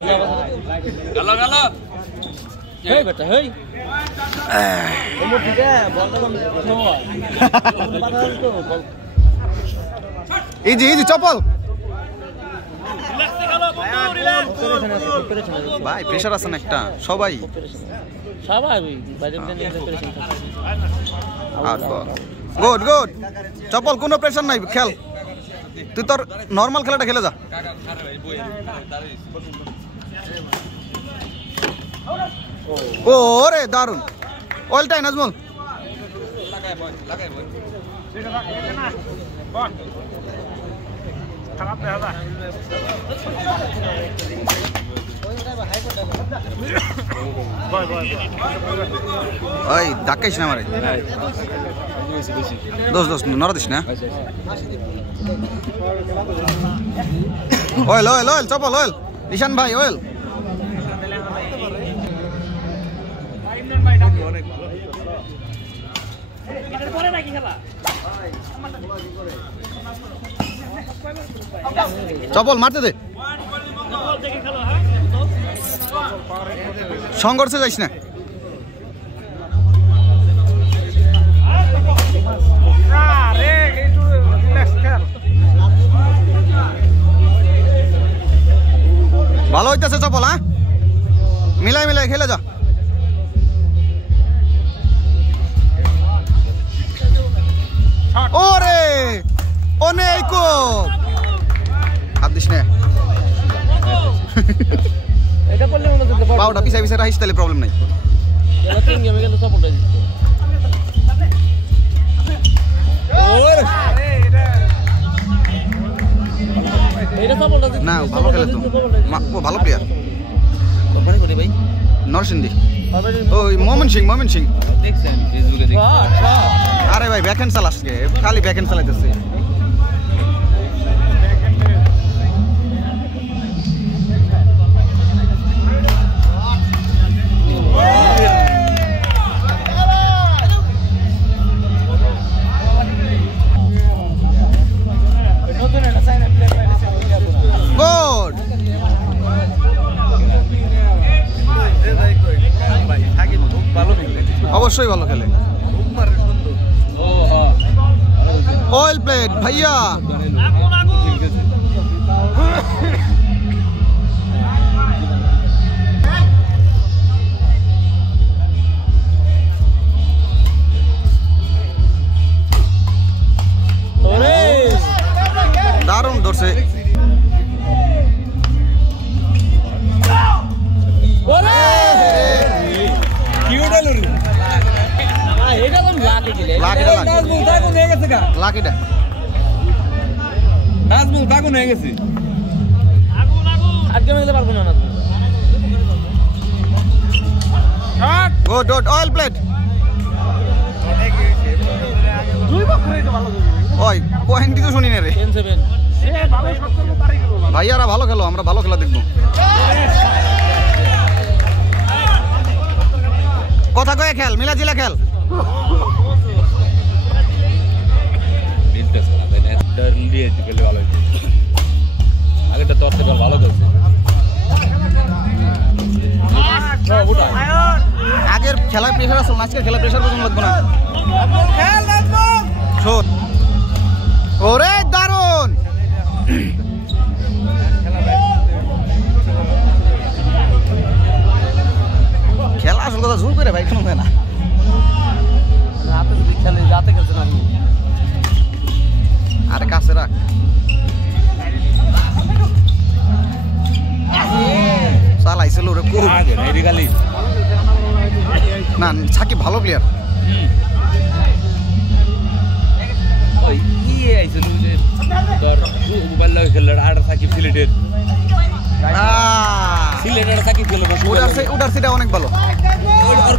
Galo galo. Hey beta, hey. Umur 3 bola kan semua. Padahal tuh bol. Easy চপল। Relax galo বন্ধু relax। ভাই pressure আছে না একটা সবাই। সবাই বাইরে থেকে প্রেসার থাকে। Good good. চপল কোনো প্রেসার নাই খেল। তুই তোর নরমাল খেলাটা খেলে যা। ওরে দারুন অল টাইম নাজমুল ওই ধাক্কাইস না আমারে দোষ নড়া দিস না অয়েল অয়েল অয়েল চপল অয়েল ঈশান ভাই অয়েল চপল মারতে দে সংঘর্ষে যাইস না ভালো হইতেছে চপল হ্যাঁ মিলাই মিলাই খেলে যা ওরে অনেক হাত দিস না এটা করলে মনে হচ্ছে পাউডা পিছাই পিছাই রাখিস তাহলে প্রবলেম নাই এলা তিন গেমে কিন্তু সাপোর্টটা দিত ওরে এটা সাপোর্টটা দিত না ভালো খেলে তো ভালো প্লেয়ার কোম্পানি করে ভাই নরসিংদী ওই মোমিন সিং দেখছেন ফেসবুকে দেখি আরে ভাই ব্যাকহ্যান্ড চালাচ্ছে খালি ব্যাকহ্যান্ড চালাইতেছে অবশ্যই ভালো খেলে অয়েল প্লেট ভাইয়া দারুণ ধরছে নাজমুল বাগুন হয়ে গেছে আজকে মেলে পারবো না গুড গুড অয়েল প্লেট ওই পয়েন্ট তো শুনি না রে 10-7 ভাইয়ারা ভালো খেলো আমরা ভালো খেলা দেখবো কথা কয়ে খেল মিলাজিলা খেল আগেটা তোর থেকে ভালো খেলছে আগের খেলায় প্রেশার আসল আজকের খেলায় প্রেশার কখন লাগবে না ওরে দারুন খেলা আসল কথা জোর করে ভাই কোনো হয় না রাতে যদি খেলে রাতে খেলছে না আরে কাছে রাখ চালাইছিল ওরে খুব না সাকিব ভালো প্লেয়ার ওটার সেটা অনেক ভালো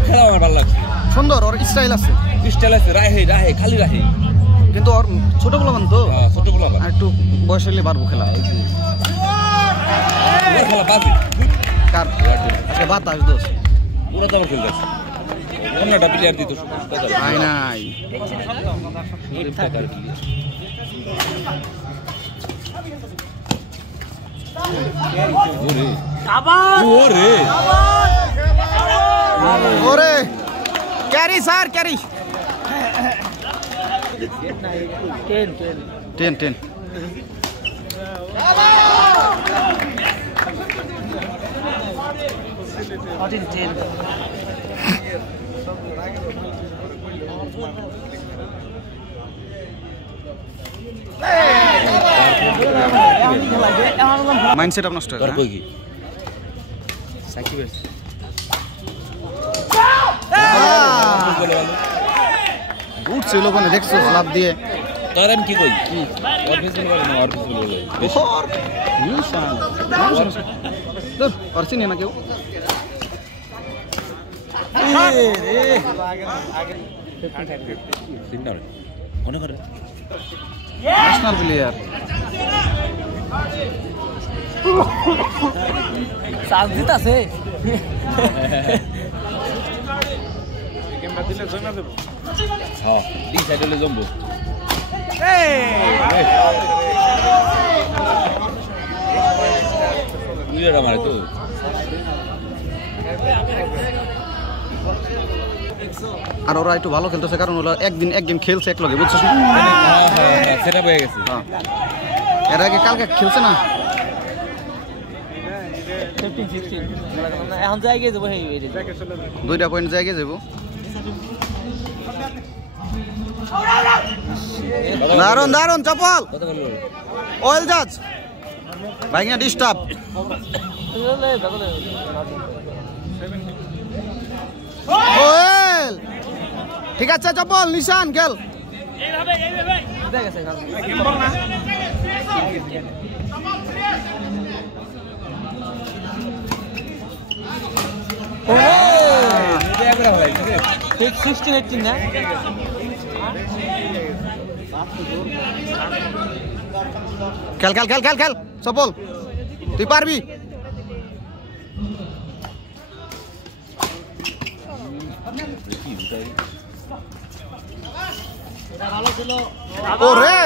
খেলা আমার ভালো লাগছে সুন্দর ওর স্টাইল আছে রাহে খালি রাহে কিন্তু ওর ছোট বলা মান তো ছোট বলা একটু বয়স হলে পারবো খেলা কার বাতাস দোষ পুরো দাম খেলতেছে অন্যটা প্লেয়ার দিত নাই নাই ওরে ক্যারি স্যার ক্যারি 10 মাইন্ডসেট আপনার নষ্ট হয় কি সাকিব উঠছিল কোনে দেখছো লাভ দিয়ে তোর আমি কি কই আর কিছু বলে না আর কিছু বলে ওর নিশান দূর আর চিনি না কেউ মনে করে ন্যাশনাল প্লেয়ার চান্স দিতাছে হ্যাঁ দি সাইডে জম্বো বুঝে মারে তো আর ওরা একটু ভালো খেলতেছে কারণ ওরা একদিন এক গেম খেলছে এক লগে বুঝছো সেটা হয়ে গেছে এর আগে কালকে খেলছে না 15-16 এখন যাই গিয়ে যাবো এই 2টা পয়েন্ট জায়গায় যাবো দারুন দারুন চপল অয়েল জাজ ভাইয়া ডিস্টার্ব অয়েল ঠিক আছে চপল নিশান খেল খেল খেল খেল খেল খেল চপল তুই পারবি ওরে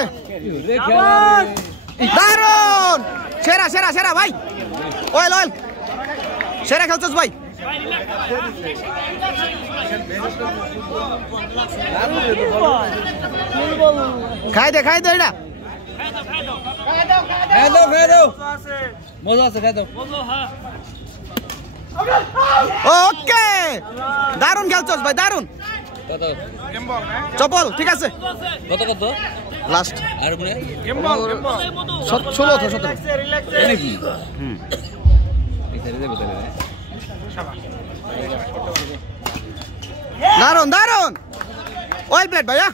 দারুন সেরা সেরা সেরা ভাই অয়েল অয়েল সেরা খেলছস ভাই খাই দে এটা খাই দাও মজা আছে খাই দাও ওকে দারুন খেলছস ভাই দারুন কত চপল ঠিক আছে কত কত লাস্ট আর মনে 16-17 নাকি দারুন দারুন অয়েল প্লেট ভাইয়া